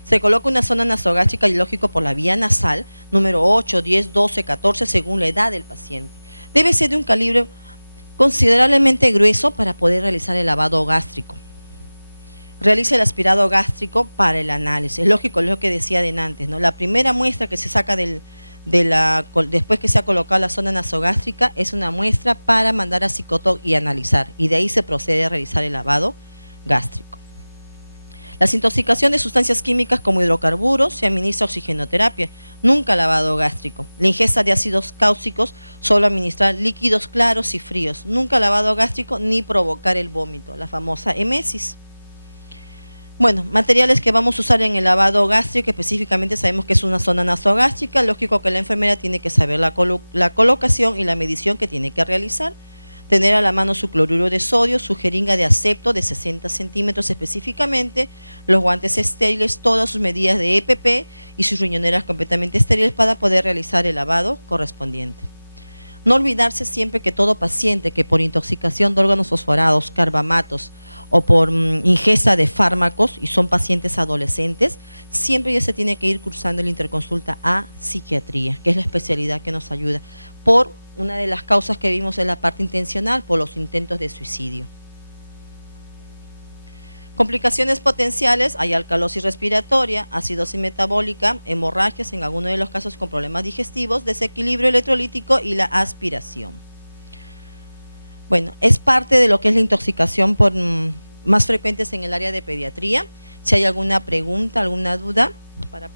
Se coloca una zona nasogástrica y lógico por la vía nasal, número 8, 10, 12, 14, según la edad del paciente. Debe ser de un calibre considerablemente grueso para poder realizar el lavado gástrico. Realiza el aspirado gástrico para el análisis. Lógico, es lo que decía de antes, ¿no? La primera muestra que se saca del después que se ha colocado la sonda nasogástrica, es una muestra para mandar a Cicotop y analizar, y de ahí se procede a realizar el lavado gástrico. La intoxicación de sustancias químicas como hidrocarburos se administra oxigenoterapia, nunca lavado gástrico. La ingesta de ácidos cáusticos, solo administrar líquidos claros y fríos, nunca lavado gástrico ni provocar el vómito, la famosa emesis. Bueno, materiales que vamos a usar en el lavado gástrico, específicamente sabemos que es una sonda nasogástrica, lógico que la enfermera tiene que saber la colocación y la medición que tiene que realizar. Tener a la mano su cloruro de sodio, su jeringa de asepto de 60 centímetros específicamente, los guantes estériles, todas sus medidas de EPP y sus riñoneras completamente estériles para poder realizar el lavado correspondiente. No olvidarse siempre que todo paciente que por intoxicación de órganos fosforados, carbamatos o por ingesta de fármacos, y son pacientes adolescentes, siempre ya se tiene que ir cursando la interconsulta a psiquiatría, que es la especialidad que nos ayuda, por una de las causas que vimos en la parte intencional, por los intentos de suicidio. Complicaciones potenciales, hay alcalosis respiratoria, acidosis metabólica, hemorragias, en algunos de los casos con problemas digestivos, desequilibrio electrolítico y la aspiración. Bueno, es parte de lo que es la intoxicación más frecuentes en el área de pediatría. Si hay alguna pregunta, alguna duda para